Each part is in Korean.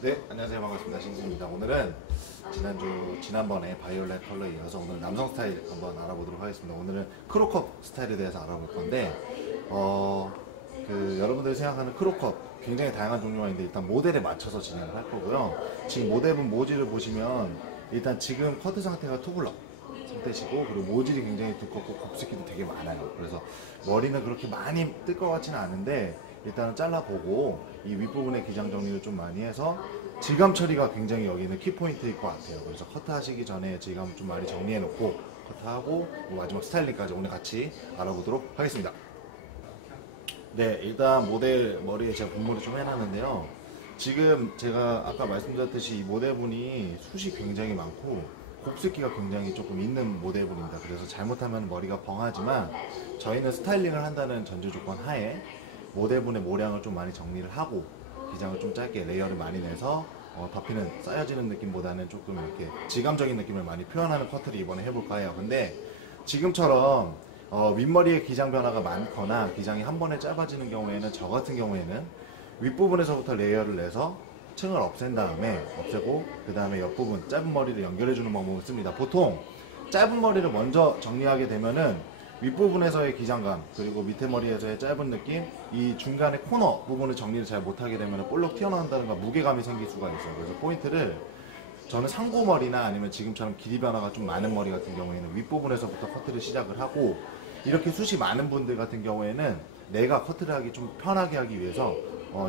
네, 안녕하세요. 반갑습니다. 신수입니다. 오늘은 지난번에 바이올렛 컬러에 이어서 오늘 남성 스타일 한번 알아보도록 하겠습니다. 오늘은 크롭컵 스타일에 대해서 알아볼 건데, 여러분들이 생각하는 크롭컵 굉장히 다양한 종류가 있는데 일단 모델에 맞춰서 진행을 할 거고요. 지금 모델분 모질을 보시면 일단 지금 커트 상태가 투블럭 상태시고, 그리고 모질이 굉장히 두껍고 곱슬기도 되게 많아요. 그래서 머리는 그렇게 많이 뜰 것 같지는 않은데 일단은 잘라보고 이 윗부분의 기장 정리를 좀 많이 해서 질감 처리가 굉장히 여기는 키포인트일 것 같아요. 그래서 커트 하시기 전에 질감 좀 많이 정리해 놓고 커트하고 마지막 스타일링까지 오늘 같이 알아보도록 하겠습니다. 네, 일단 모델 머리에 제가 분무를 좀 해놨는데요. 지금 제가 아까 말씀드렸듯이 이 모델분이 숱이 굉장히 많고 곱슬기가 굉장히 조금 있는 모델분입니다. 그래서 잘못하면 머리가 벙하지만 저희는 스타일링을 한다는 전제 조건 하에 모델분의 모량을 좀 많이 정리를 하고 기장을 좀 짧게 레이어를 많이 내서 덮이는 쌓여지는 느낌보다는 조금 이렇게 질감적인 느낌을 많이 표현하는 커트를 이번에 해볼까 해요. 근데 지금처럼 윗머리에 기장 변화가 많거나 기장이 한 번에 짧아지는 경우에는, 저 같은 경우에는 윗부분에서부터 레이어를 내서 층을 없앤 다음에 없애고 그 다음에 옆부분 짧은 머리를 연결해주는 방법을 씁니다. 보통 짧은 머리를 먼저 정리하게 되면은 윗부분에서의 기장감, 그리고 밑에 머리에서의 짧은 느낌, 이 중간에 코너 부분을 정리를 잘 못하게 되면 볼록 튀어나온다든가 무게감이 생길 수가 있어요. 그래서 포인트를, 저는 상고머리나 아니면 지금처럼 길이 변화가 좀 많은 머리 같은 경우에는 윗부분에서부터 커트를 시작을 하고, 이렇게 숱이 많은 분들 같은 경우에는 내가 커트를 하기 좀 편하게 하기 위해서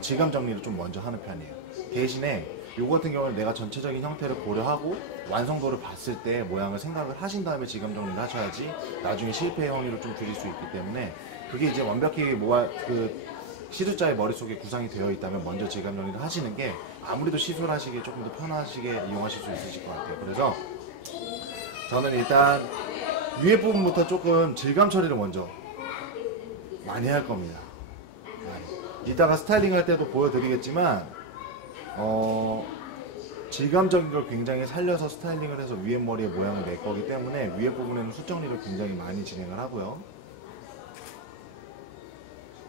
질감 정리를 좀 먼저 하는 편이에요. 대신에 요거 같은 경우는 내가 전체적인 형태를 고려하고 완성도를 봤을 때 모양을 생각을 하신 다음에 질감 정리를 하셔야지 나중에 실패의 확률을 좀 줄일 수 있기 때문에, 그게 이제 완벽히 시술자의 머릿속에 구상이 되어 있다면 먼저 질감 정리를 하시는 게 아무래도 시술하시기에 조금 더 편하시게 이용하실 수 있으실 것 같아요. 그래서 저는 일단 위에 부분부터 조금 질감 처리를 먼저 많이 할 겁니다. 이따가 스타일링 할 때도 보여드리겠지만 질감적인 걸 굉장히 살려서 스타일링을 해서 위에 머리의 모양을 낼 거기 때문에 위에 부분에는 숱 정리를 굉장히 많이 진행을 하고요.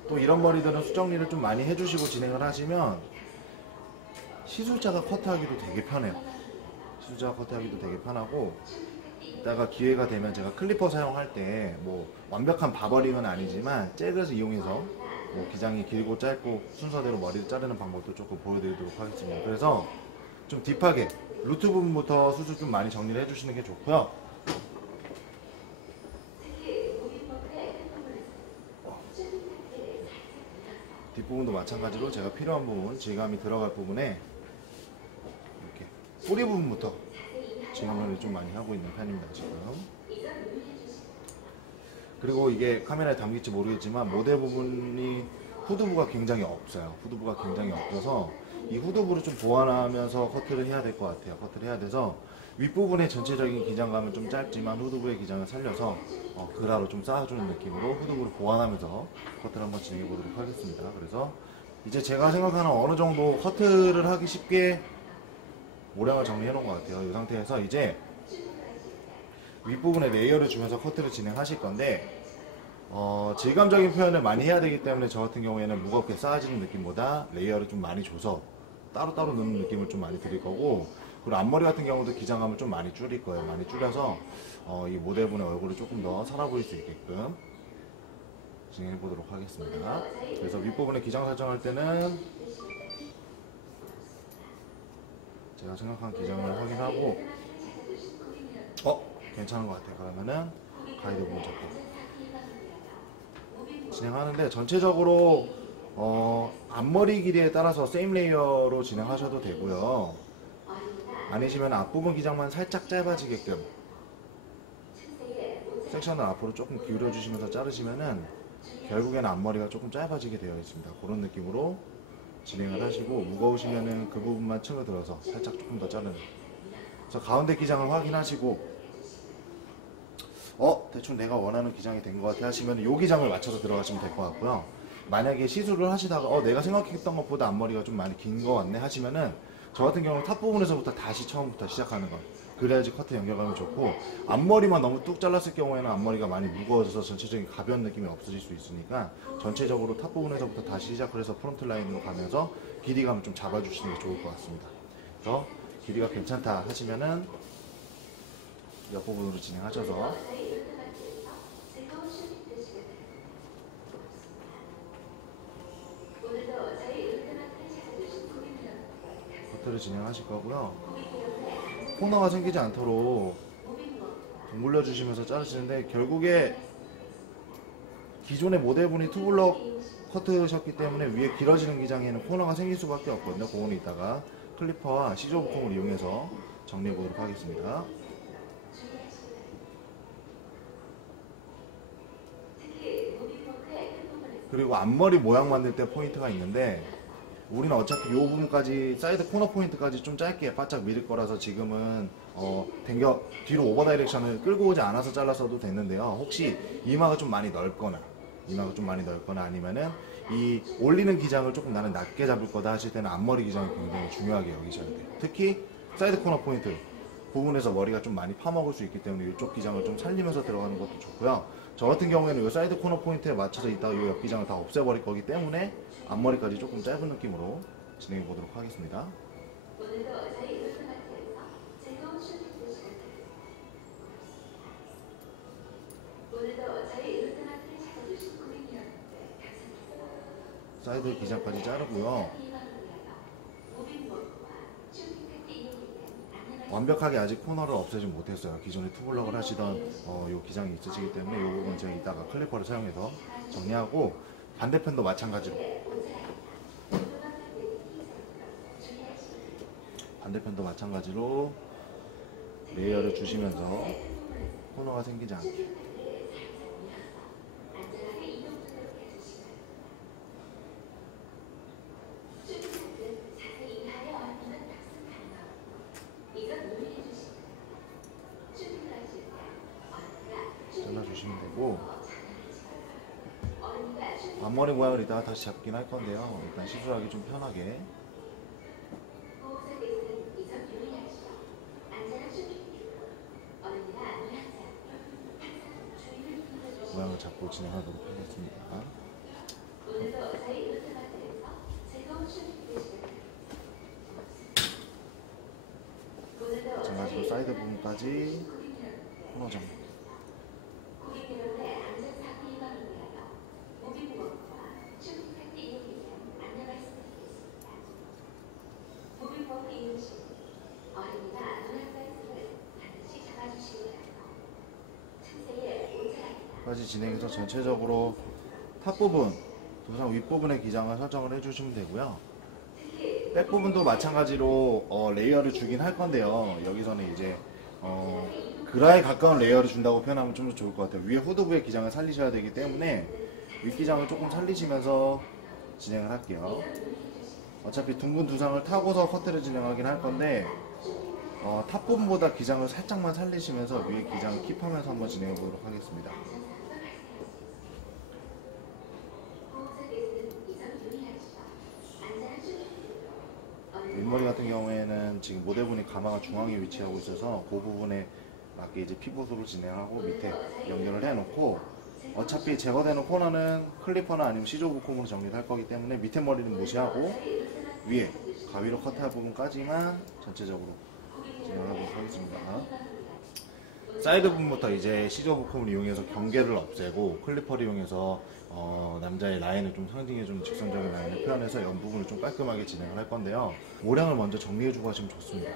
또 이런 머리들은 숱 정리를 좀 많이 해주시고 진행을 하시면 시술자가 커트하기도 되게 편해요. 시술자가 커트하기도 되게 편하고, 이따가 기회가 되면 제가 클리퍼 사용할 때 완벽한 바버링은 아니지만 잭을 이용해서 기장이 길고 짧고 순서대로 머리를 자르는 방법도 조금 보여드리도록 하겠습니다. 그래서 좀 딥하게 루트 부분부터 수술 좀 많이 정리를 해주시는 게 좋고요. 뒷부분도 마찬가지로 제가 필요한 부분, 질감이 들어갈 부분에 이렇게 뿌리 부분부터 질감을 좀 많이 하고 있는 편입니다, 지금. 그리고 이게 카메라에 담길지 모르겠지만 모델 부분이 후두부가 굉장히 없어요. 후두부가 굉장히 없어서 이 후두부를 좀 보완하면서 커트를 해야 될 것 같아요. 커트를 해야 돼서 윗부분의 전체적인 기장감은 좀 짧지만 후두부의 기장을 살려서 그라로 좀 쌓아주는 느낌으로 후두부를 보완하면서 커트를 한번 진행해 보도록 하겠습니다. 그래서 이제 제가 생각하는 어느 정도 커트를 하기 쉽게 모량을 정리해 놓은 것 같아요. 이 상태에서 이제 윗부분에 레이어를 주면서 커트를 진행하실 건데, 질감적인 표현을 많이 해야 되기 때문에 저 같은 경우에는 무겁게 쌓아지는 느낌보다 레이어를 좀 많이 줘서 따로따로 넣는 느낌을 좀 많이 드릴 거고, 그리고 앞머리 같은 경우도 기장감을 좀 많이 줄일 거예요. 많이 줄여서 이 모델분의 얼굴을 조금 더 살아 보일 수 있게끔 진행해 보도록 하겠습니다. 그래서 윗부분에 기장 설정할 때는 제가 생각한 기장을 확인하고 괜찮은 것 같아요. 그러면은 가이드 부분 잡고 진행하는데, 전체적으로 앞머리 길이에 따라서 세임 레이어로 진행하셔도 되고요. 아니시면 앞부분 기장만 살짝 짧아지게끔 섹션을 앞으로 조금 기울여 주시면서 자르시면은 결국에는 앞머리가 조금 짧아지게 되어 있습니다. 그런 느낌으로 진행을 하시고, 무거우시면은 그 부분만 층을 들어서 살짝 조금 더 자르는. 그래서 가운데 기장을 확인하시고 대충 내가 원하는 기장이 된 것 같아 하시면 이 기장을 맞춰서 들어가시면 될 것 같고요. 만약에 시술을 하시다가 내가 생각했던 것보다 앞머리가 좀 많이 긴 것 같네 하시면은 저 같은 경우는 탑 부분에서부터 다시 처음부터 시작하는 거, 그래야지 커트 연결감이 좋고, 앞머리만 너무 뚝 잘랐을 경우에는 앞머리가 많이 무거워져서 전체적인 가벼운 느낌이 없어질 수 있으니까 전체적으로 탑 부분에서부터 다시 시작을 해서 프론트 라인으로 가면서 길이감을 좀 잡아주시는 게 좋을 것 같습니다. 그래서 길이가 괜찮다 하시면은 옆부분으로 진행하셔서 커트를 진행하실 거고요. 코너가 생기지 않도록 둥글려 주시면서 자르시는데, 결국에 기존의 모델분이 투블럭 커트셨기 때문에 위에 길어지는 기장에는 코너가 생길 수밖에 없거든요. 그거는 이따가 클리퍼와 시저브콤을 이용해서 정리해 보도록 하겠습니다. 그리고 앞머리 모양 만들 때 포인트가 있는데, 우리는 어차피 이 부분까지 사이드 코너 포인트까지 좀 짧게 바짝 밀을 거라서 지금은 뒤로 오버 다이렉션을 끌고 오지 않아서 잘랐어도 됐는데요. 혹시 이마가 좀 많이 넓거나 아니면은 이 올리는 기장을 조금 나는 낮게 잡을 거다 하실 때는 앞머리 기장을 굉장히 중요하게 여기셔야 돼요. 특히 사이드 코너 포인트 부분에서 머리가 좀 많이 파먹을 수 있기 때문에 이쪽 기장을 좀 살리면서 들어가는 것도 좋고요. 저 같은 경우에는 이 사이드 코너 포인트에 맞춰서 이따가 이 옆 기장을 다 없애버릴 거기 때문에 앞머리까지 조금 짧은 느낌으로 진행해 보도록 하겠습니다. 사이드 기장까지 자르고요. 완벽하게 아직 코너를 없애지 못했어요. 기존에 투블럭을 하시던 요 기장이 있으시기 때문에 이 부분 제가 이따가 클리퍼를 사용해서 정리하고, 반대편도 마찬가지로 레이어를 주시면서 코너가 생기지 않게 잘라주시면 되고, 앞머리 모양을 이따가 다시 잡긴 할 건데요. 일단 시술하기 좀 편하게 모양을 잡고 진행하도록 하겠습니다. 마찬가지로 사이드 부분까지 코너 정리. 까지 진행해서 전체적으로 탑 부분, 두상 윗부분의 기장을 설정을 해주시면 되고요. 백 부분도 마찬가지로 레이어를 주긴 할 건데요. 여기서는 이제 그라에 가까운 레이어를 준다고 표현하면 좀 더 좋을 것 같아요. 위에 후드부의 기장을 살리셔야 되기 때문에 윗기장을 조금 살리시면서 진행을 할게요. 어차피 둥근 두상을 타고서 커트를 진행하긴 할 건데, 탑 부분보다 기장을 살짝만 살리시면서 위에 기장을 킵하면서 한번 진행해 보도록 하겠습니다. 윗머리 같은 경우에는 지금 모델분이 가마가 중앙에 위치하고 있어서 그 부분에 맞게 이제 피봇으로 진행하고 밑에 연결을 해놓고, 어차피 제거되는 코너는 클리퍼나 아니면 시조브콤으로 정리를 할 거기 때문에 밑에 머리는 무시하고 위에 가위로 커트할 부분까지만 전체적으로 진행하도록 하겠습니다. 사이드 부분부터 이제 시조브콤을 이용해서 경계를 없애고, 클리퍼를 이용해서 남자의 라인을 좀 상징해주는 직선적인 라인을 표현해서 옆 부분을 좀 깔끔하게 진행을 할 건데요. 모량을 먼저 정리해주고 하시면 좋습니다.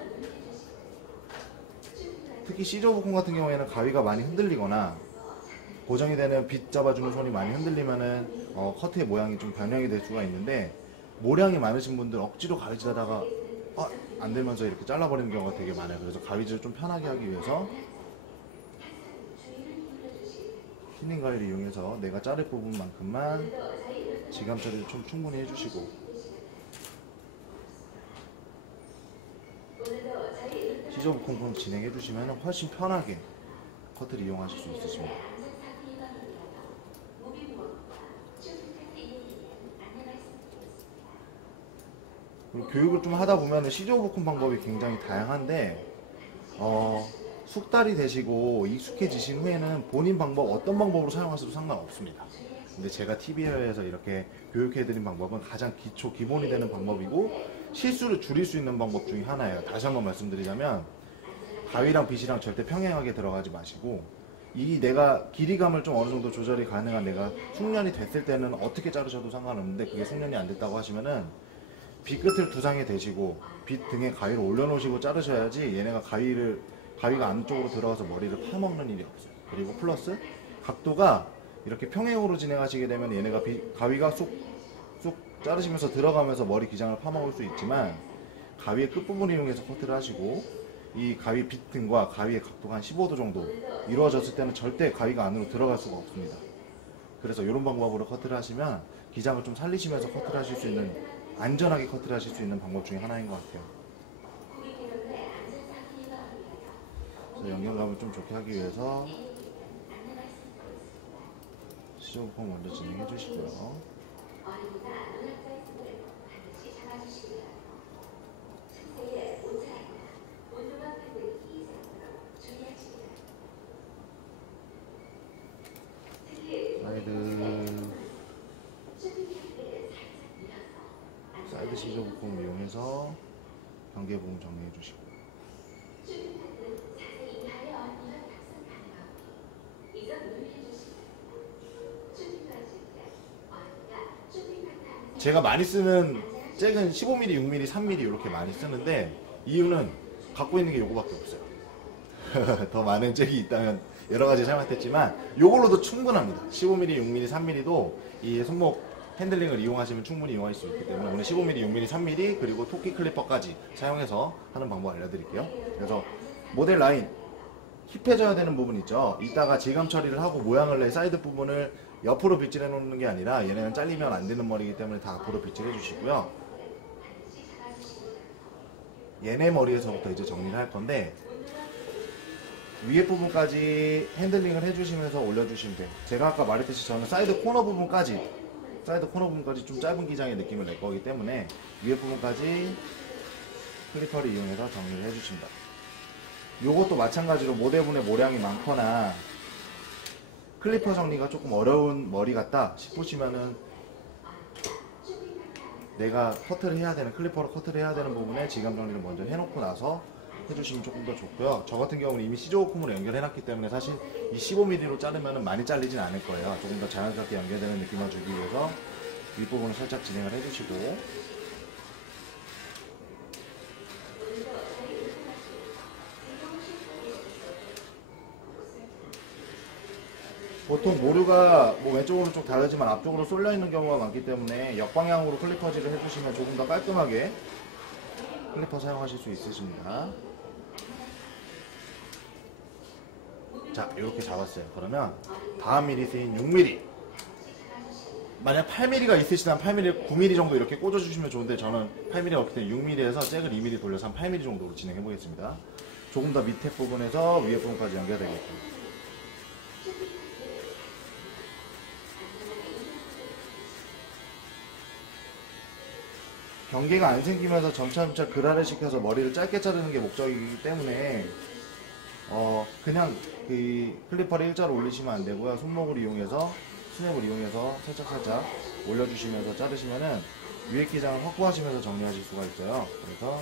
특히 시조브콤 같은 경우에는 가위가 많이 흔들리거나 고정이 되는 빗 잡아주는 손이 많이 흔들리면은 커트의 모양이 좀 변형이 될 수가 있는데, 모량이 많으신 분들 억지로 가위질 하다가 안 되면서 이렇게 잘라버리는 경우가 되게 많아요. 그래서 가위질을 좀 편하게 하기 위해서 힐링 가위를 이용해서 내가 자를 부분만큼만 지감 처리를 좀 충분히 해주시고, 시저브콤 진행해 주시면 훨씬 편하게 커트를 이용하실 수 있으십니다. 그리고 교육을 좀 하다 보면 시저브콤 방법이 굉장히 다양한데, 숙달이 되시고 익숙해지신 후에는 본인 방법 어떤 방법으로 사용하셔도 상관없습니다. 근데 제가 TV에서 이렇게 교육해드린 방법은 가장 기초, 기본이 되는 방법이고 실수를 줄일 수 있는 방법 중에 하나예요. 다시 한번 말씀드리자면 가위랑 빗이랑 절대 평행하게 들어가지 마시고 이 내가 길이감을 좀 어느 정도 조절이 가능한 내가 숙련이 됐을 때는 어떻게 자르셔도 상관없는데 그게 숙련이 안 됐다고 하시면은 빗 끝을 두상에 대시고 빗 등에 가위를 올려놓으시고 자르셔야지 얘네가 가위가 안쪽으로 들어가서 머리를 파먹는 일이 없어요. 그리고 플러스 각도가 이렇게 평행으로 진행하시게 되면 얘네가 가위가 쏙 자르시면서 들어가면서 머리 기장을 파먹을 수 있지만 가위의 끝부분을 이용해서 커트를 하시고 이 가위 빗 등과 가위의 각도가 한 15도 정도 이루어졌을 때는 절대 가위가 안으로 들어갈 수가 없습니다. 그래서 이런 방법으로 커트를 하시면 기장을 좀 살리시면서 커트를 하실 수 있는 안전하게 커트를 하실 수 있는 방법 중에 하나인 것 같아요. 그래서 연결감을 좀 좋게 하기 위해서 시조부품 먼저 진행해 주시고요. 사이드 시저 부품을 이용해서 경계 부분 정리해 주시고 제가 많이 쓰는 잭은 15mm, 6mm, 3mm 이렇게 많이 쓰는데 이유는 갖고 있는 게 요거밖에 없어요. 더 많은 잭이 있다면 여러 가지 사용했겠지만 요걸로도 충분합니다. 15mm, 6mm, 3mm도 이 손목 핸들링을 이용하시면 충분히 이용할 수 있기 때문에 오늘 15mm, 6mm, 3mm 그리고 토끼 클리퍼까지 사용해서 하는 방법 알려드릴게요. 그래서 모델 라인 힙해져야 되는 부분 있죠. 이따가 질감 처리를 하고 모양을 내 사이드 부분을 옆으로 빗질해 놓는 게 아니라 얘네는 잘리면 안 되는 머리이기 때문에 다 앞으로 빗질해 주시고요. 얘네 머리에서부터 이제 정리를 할 건데 위에 부분까지 핸들링을 해주시면서 올려주시면 돼요. 제가 아까 말했듯이 저는 사이드 코너 부분까지 좀 짧은 기장의 느낌을 낼 거기 때문에 위에 부분까지 클리퍼를 이용해서 정리를 해주신다. 요것도 마찬가지로 모델분의 모량이 많거나 클리퍼 정리가 조금 어려운 머리 같다 싶으시면은 내가 커트를 해야 되는 클리퍼로 커트를 해야 되는 부분에 질감 정리를 먼저 해놓고 나서 해주시면 조금 더 좋고요. 저 같은 경우는 이미 시조부품으로 연결해놨기 때문에 사실 이 15mm로 자르면 많이 잘리진 않을 거예요. 조금 더 자연스럽게 연결되는 느낌을 주기 위해서 윗부분을 살짝 진행을 해주시고 보통 모류가 뭐 왼쪽 오른쪽 다르지만 앞쪽으로 쏠려 있는 경우가 많기 때문에 역방향으로 클리퍼질을 해주시면 조금 더 깔끔하게 클리퍼 사용하실 수 있으십니다. 자, 이렇게 잡았어요. 그러면 다음 미리스인 6mm. 만약 8mm가 있으시다면 8mm, 9mm 정도 이렇게 꽂아주시면 좋은데 저는 8mm가 없기 때문에 6mm에서 잭을 2mm 돌려서 한 8mm 정도로 진행해 보겠습니다. 조금 더 밑에 부분에서 위에 부분까지 연결되겠습니다. 경계가 안 생기면서 점차점차 글화를 시켜서 머리를 짧게 자르는 게 목적이기 때문에 그냥 그 클리퍼를 일자로 올리시면 안 되고요. 손목을 이용해서 스냅을 이용해서 살짝 올려주시면서 자르시면은 위에 기장을 확보하시면서 정리하실 수가 있어요. 그래서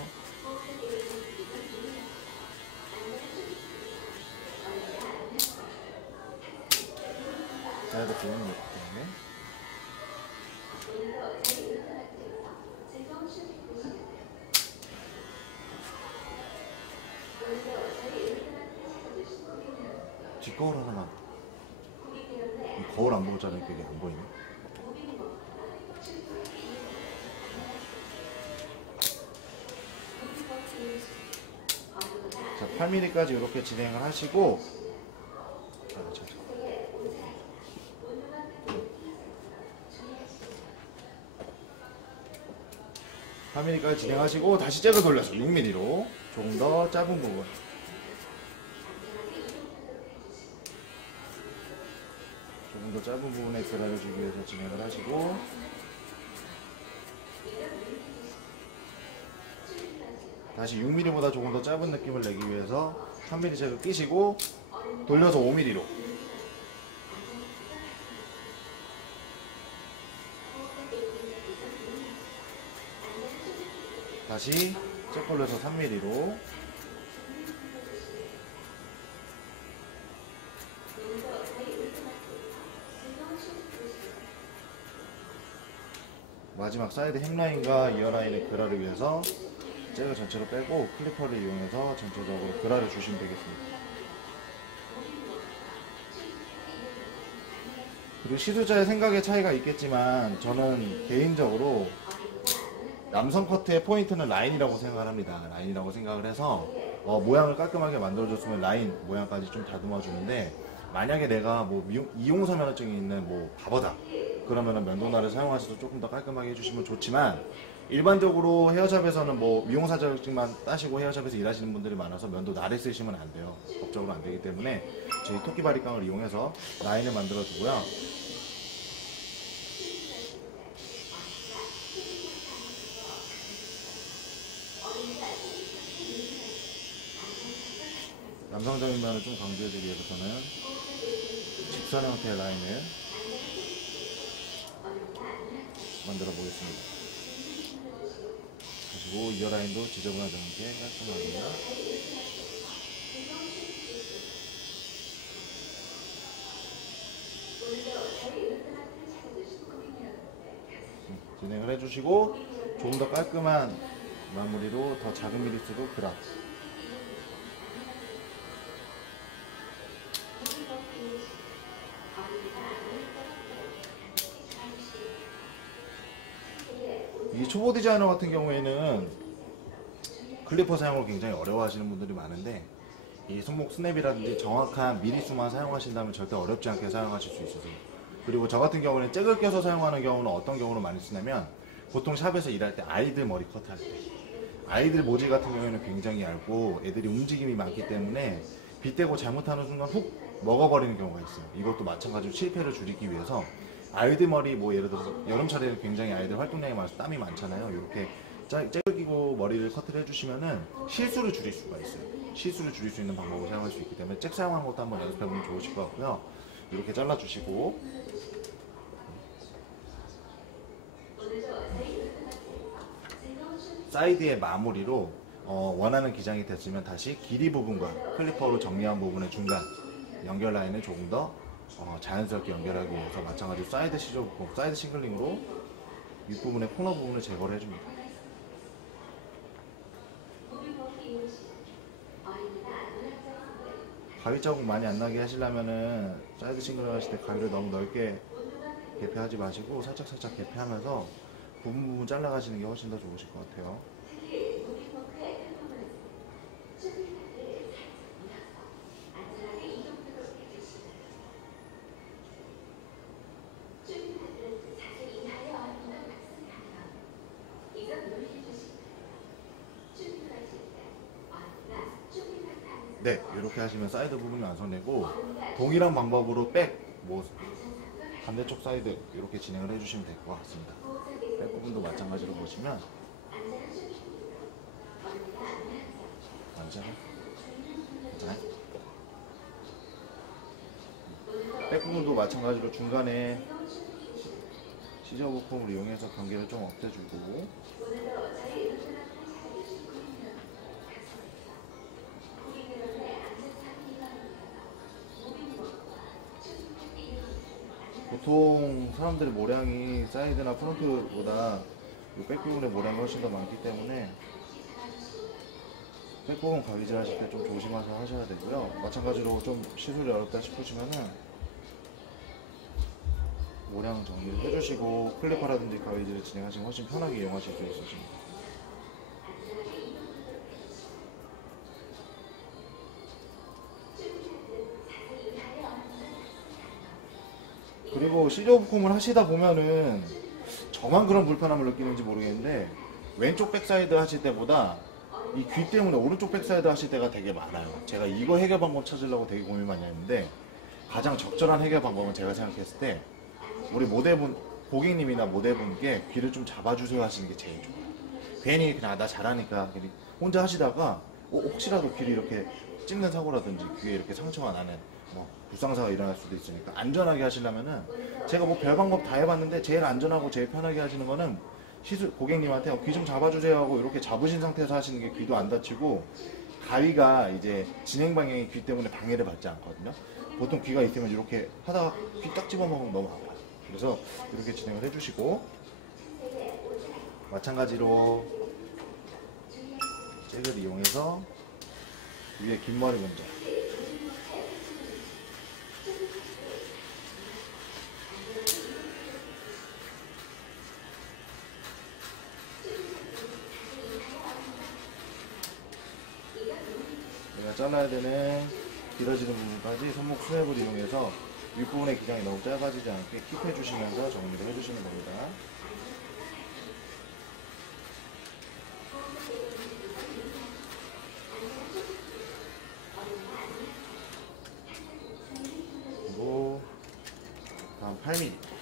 사이드 부분은 이렇게 뒷거울 하나만. 이 거울 안 보고 자르니까 이게 안 보이네. 자, 8mm까지 이렇게 진행을 하시고, 8mm까지 진행하시고 다시 잭을 돌려서 6mm로 조금 더 짧은 부분. 조금 더 짧은 부분에 글화를 주기 위해서 진행을 하시고 다시 6mm보다 조금 더 짧은 느낌을 내기 위해서 3mm 잭을 끼시고 돌려서 5mm로 다시 잭걸로 해서 3mm로 마지막 사이드 햄라인과 이어라인의 그라를 위해서 잭을 전체로 빼고 클리퍼를 이용해서 전체적으로 그라를 주시면 되겠습니다. 그리고 시술자의 생각의 차이가 있겠지만 저는 개인적으로 남성 커트의 포인트는 라인이라고 생각을 합니다. 라인이라고 생각을 해서 모양을 깔끔하게 만들어줬으면 라인 모양까지 좀 다듬어 주는데, 만약에 내가 뭐 이용사 면허증이 있는 뭐 바버다 그러면은 면도날을 사용하셔서 조금 더 깔끔하게 해주시면 좋지만, 일반적으로 헤어샵에서는 뭐 미용사 자격증만 따시고 헤어샵에서 일하시는 분들이 많아서 면도날을 쓰시면 안 돼요. 법적으로 안 되기 때문에 저희 토끼 바리깡을 이용해서 라인을 만들어 주고요. 남성적인 면을 좀 강조해주기 위해서 저는 직선 형태의 라인을 만들어 보겠습니다. 그리고 이어 라인도 지저분하지 않게 깔끔하게 진행을 해주시고, 조금 더 깔끔한 마무리로 더 작은 미리수로 그라 이 초보 디자이너 같은 경우에는 클리퍼 사용을 굉장히 어려워하시는 분들이 많은데, 이 손목 스냅이라든지 정확한 미리수만 사용하신다면 절대 어렵지 않게 사용하실 수 있어요. 그리고 저 같은 경우는 잭을 껴서 사용하는 경우는 어떤 경우로 많이 쓰냐면, 보통 샵에서 일할 때 아이들 머리 커트할 때, 아이들 모질 같은 경우에는 굉장히 얇고 애들이 움직임이 많기 때문에 빗대고 잘못하는 순간 훅 먹어버리는 경우가 있어요. 이것도 마찬가지로 실패를 줄이기 위해서 아이들 머리, 뭐 예를 들어서 여름철에는 굉장히 아이들 활동량이 많아서 땀이 많잖아요. 이렇게 잭을 끼고 머리를 커트를 해주시면은 실수를 줄일 수가 있어요. 실수를 줄일 수 있는 방법을 사용할 수 있기 때문에 잭 사용하는 것도 한번 연습해보면 좋으실 것 같고요. 이렇게 잘라주시고, 사이드의 마무리로 원하는 기장이 됐으면 다시 길이 부분과 클리퍼로 정리한 부분의 중간 연결 라인을 조금 더 자연스럽게 연결하기 위해서 마찬가지로 사이드 시저 부분, 사이드 싱글링으로 윗부분의 코너 부분을 제거를 해줍니다. 가위 자국 많이 안 나게 하시려면은 사이드 싱글링 하실 때 가위를 너무 넓게 개폐하지 마시고 살짝 개폐하면서 부분 잘라가시는 게 훨씬 더 좋으실 것 같아요. 네, 이렇게 하시면 사이드 부분이 완성되고, 동일한 방법으로 반대쪽 사이드 이렇게 진행을 해주시면 될 것 같습니다. 백 부분도 마찬가지로 보시면 괜찮아요? 백 부분도 마찬가지로 중간에 시저 부품을 이용해서 경계를 좀 없애주고, 보통 사람들의 모량이 사이드나 프론트보다 이 백부분의 모량이 훨씬 더 많기 때문에 백부분 가위질 하실 때 좀 조심해서 하셔야 되고요. 마찬가지로 좀 시술이 어렵다 싶으시면은 모량 정리를 해주시고 클리퍼라든지 가위질을 진행하시면 훨씬 편하게 이용하실 수 있으십니다. 그리고 시저 부품을 하시다 보면은 저만 그런 불편함을 느끼는지 모르겠는데, 왼쪽 백사이드 하실 때보다 이 귀 때문에 오른쪽 백사이드 하실 때가 되게 많아요. 제가 이거 해결 방법 찾으려고 되게 고민 많이 했는데, 가장 적절한 해결 방법은 제가 생각했을 때 우리 모델분, 고객님이나 모델분께 귀를 좀 잡아주세요 하시는 게 제일 좋아요. 괜히 그냥 나 잘하니까 혼자 하시다가 혹시라도 귀를 이렇게 찝는 사고라든지 귀에 이렇게 상처가 나는 불상사가 일어날 수도 있으니까 안전하게 하시려면은, 제가 뭐 별 방법 다 해봤는데 제일 안전하고 제일 편하게 하시는 거는 시술 고객님한테 귀 좀 잡아주세요 하고 이렇게 잡으신 상태에서 하시는 게 귀도 안 다치고 가위가 이제 진행 방향이 귀 때문에 방해를 받지 않거든요. 보통 귀가 있으면 이렇게 하다가 귀 딱 집어먹으면 너무 아파요. 그래서 이렇게 진행을 해주시고 마찬가지로 잭을 이용해서 위에 긴 머리 먼저 내가 잘라야 되는 길어지는 부분까지 손목 스냅을 이용해서 윗부분의 기장이 너무 짧아지지 않게 킵해 주시면서 정리를 해주시는 겁니다. 그리고 다음 8mm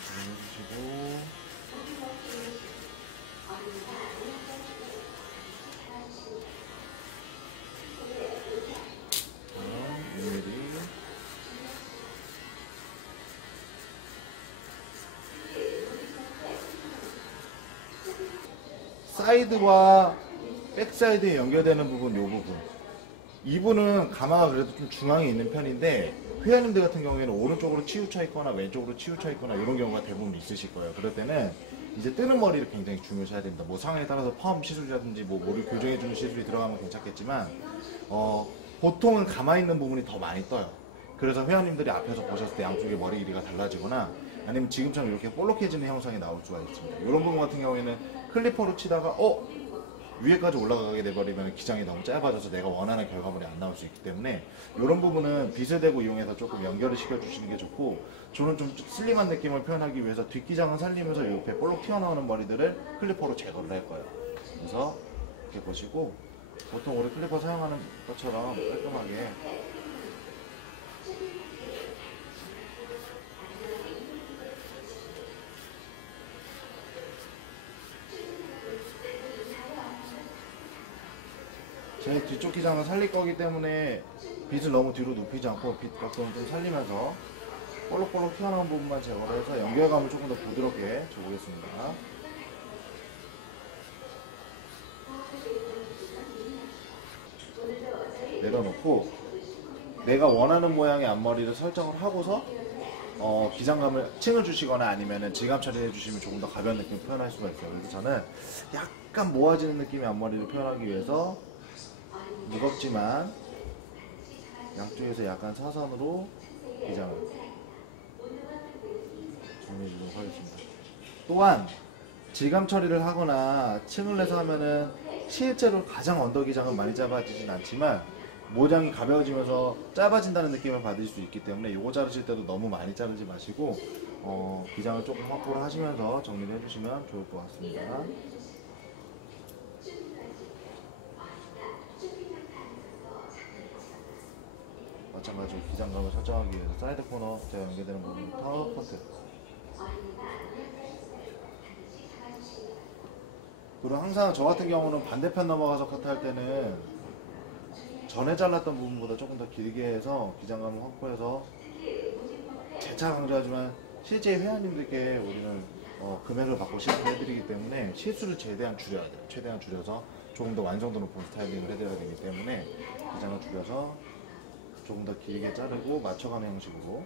진행해주시고 다음 6mm 사이드와 백사이드에 연결되는 부분, 요 부분. 이 부분은 가마가 그래도 좀 중앙에 있는 편인데 회원님들 같은 경우에는 오른쪽으로 치우쳐 있거나 왼쪽으로 치우쳐 있거나 이런 경우가 대부분 있으실 거예요. 그럴 때는 이제 뜨는 머리를 굉장히 중요시해야 됩니다. 뭐 상황에 따라서 펌 시술이라든지 뭐 머리 교정해주는 시술이 들어가면 괜찮겠지만 보통은 가마 있는 부분이 더 많이 떠요. 그래서 회원님들이 앞에서 보셨을 때 양쪽의 머리 길이가 달라지거나 아니면 지금처럼 이렇게 볼록해지는 형상이 나올 수가 있습니다. 이런 부분 같은 경우에는 클리퍼로 치다가 위에까지 올라가게 돼버리면 기장이 너무 짧아져서 내가 원하는 결과물이 안 나올 수 있기 때문에 이런 부분은 빗을 대고 이용해서 조금 연결을 시켜주시는 게 좋고, 저는 좀 슬림한 느낌을 표현하기 위해서 뒷기장은 살리면서 옆에 볼록 튀어나오는 머리들을 클리퍼로 제거를 할 거예요. 그래서 이렇게 보시고 보통 우리 클리퍼 사용하는 것처럼 깔끔하게 제 뒤쪽 기장은 살릴 거기 때문에 빗을 너무 뒤로 눕히지 않고 빗 각도는 좀 살리면서 볼록볼록 튀어나온 부분만 제거를 해서 연결감을 조금 더 부드럽게 줘보겠습니다. 내려놓고 내가 원하는 모양의 앞머리를 설정을 하고서 기장감을 층을 주시거나 아니면은 질감 처리해 주시면 조금 더 가벼운 느낌을 표현할 수가 있어요. 그래서 저는 약간 모아지는 느낌의 앞머리를 표현하기 위해서 무겁지만 양쪽에서 약간 사선으로 기장을 정리해 주도록 하겠습니다. 또한 질감 처리를 하거나 층을 내서 하면은 실제로 가장 언더 기장은 많이 짧아지진 않지만 모장이 가벼워지면서 짧아진다는 느낌을 받을 수 있기 때문에 요거 자르실 때도 너무 많이 자르지 마시고 기장을 조금 확보를 하시면서 정리를 해주시면 좋을 것 같습니다. 마찬가지로 기장감을 설정하기 위해서 사이드 코너 제가 연결되는 부분부터 커트. 그리고 항상 저 같은 경우는 반대편 넘어가서 커트할 때는 전에 잘랐던 부분보다 조금 더 길게 해서 기장감을 확보해서 재차 강조하지만 실제 회원님들께 우리는 금액을 받고 시술해드리기 때문에 실수를 최대한 줄여야 돼요. 최대한 줄여서 조금 더 완성도 높은 스타일링을 해드려야 되기 때문에 기장을 줄여서 조금 더 길게 자르고 맞춰가는 형식으로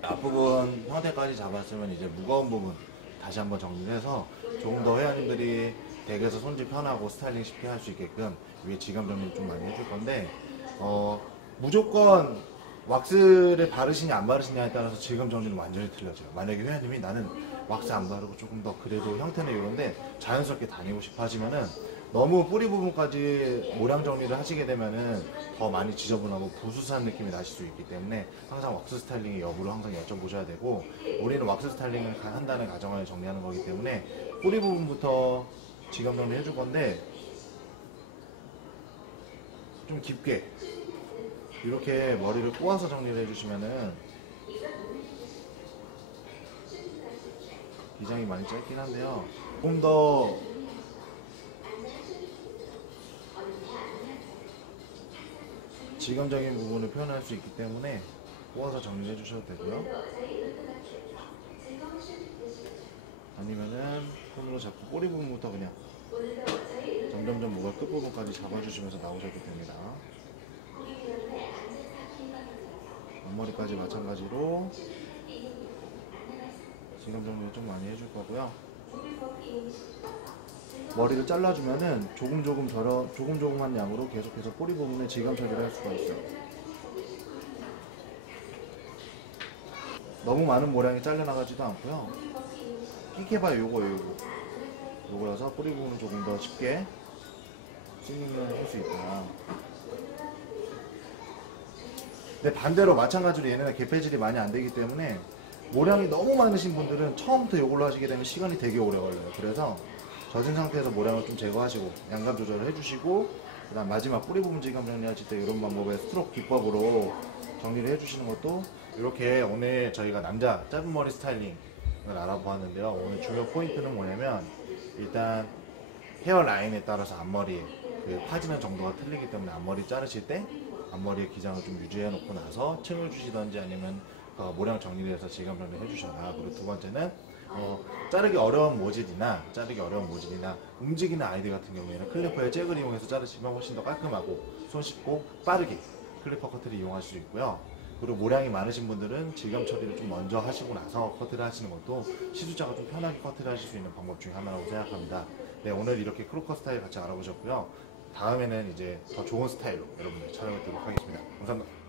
앞부분 형태까지 잡았으면 이제 무거운 부분 다시 한번 정리해서 조금 더 회원님들이 댁에서 손질 편하고 스타일링 쉽게 할 수 있게끔 위에 지감 정리 좀 많이 해줄 건데 무조건 왁스를 바르시냐 안 바르시냐에 따라서 질감 정리는 완전히 틀려져요. 만약에 회원님이 나는 왁스 안 바르고 조금 더 그래도 형태는 이런데 자연스럽게 다니고 싶어 하시면은 너무 뿌리 부분까지 모양 정리를 하시게 되면은 더 많이 지저분하고 부수스한 느낌이 나실 수 있기 때문에 항상 왁스 스타일링의 여부를 항상 여쭤보셔야 되고, 우리는 왁스 스타일링을 한다는 가정하에 정리하는 거기 때문에 뿌리 부분부터 지감 정리 해줄 건데 좀 깊게 이렇게 머리를 꼬아서 정리를 해주시면은 기장이 많이 짧긴 한데요. 조금 더 질감적인 부분을 표현할 수 있기 때문에 꼬아서 정리해 주셔도 되고요. 아니면은 손으로 잡고 꼬리 부분부터 그냥 점점점 모발 끝부분까지 잡아주시면서 나오셔도 됩니다. 앞머리까지 마찬가지로 질감 정리 좀 많이 해줄 거고요. 머리를 잘라주면은 조금조금한 양으로 계속해서 꼬리 부분에 질감 처리를 할 수가 있어요. 너무 많은 모량이 잘려나가지도 않고요. 끼게봐요. 요거예요, 요거. 요거라서 꼬리 부분을 조금 더 쉽게 싱링을 할 수 있다. 근데 반대로 마찬가지로 얘네는 개폐질이 많이 안 되기 때문에 모량이 너무 많으신 분들은 처음부터 이걸로 하시게 되면 시간이 되게 오래 걸려요. 그래서 젖은 상태에서 모량을 좀 제거하시고 양감 조절을 해주시고 그다음 마지막 뿌리 부분 질감 정리하실 때 이런 방법의 스트로크 기법으로 정리를 해주시는 것도 이렇게 오늘 저희가 남자 짧은 머리 스타일링을 알아보았는데요. 오늘 중요 포인트는 뭐냐면 일단 헤어라인에 따라서 앞머리 그 파지는 정도가 틀리기 때문에 앞머리 자르실 때 앞머리의 기장을 좀 유지해 놓고 나서 층을 주시던지 아니면 모량 정리를 해서 질감 정리를 해주셔라. 그리고 두 번째는 자르기 어려운 모질이나 움직이는 아이들 같은 경우에는 클리퍼의 잭을 이용해서 자르시면 훨씬 더 깔끔하고 손쉽고 빠르게 클리퍼 커트를 이용할 수 있고요. 그리고 모량이 많으신 분들은 질감 처리를 좀 먼저 하시고 나서 커트를 하시는 것도 시술자가 좀 편하게 커트를 하실 수 있는 방법 중에 하나라고 생각합니다. 네, 오늘 이렇게 크로커 스타일 같이 알아보셨고요. 다음에는 이제 더 좋은 스타일로 여러분들 촬영하도록 하겠습니다. 감사합니다.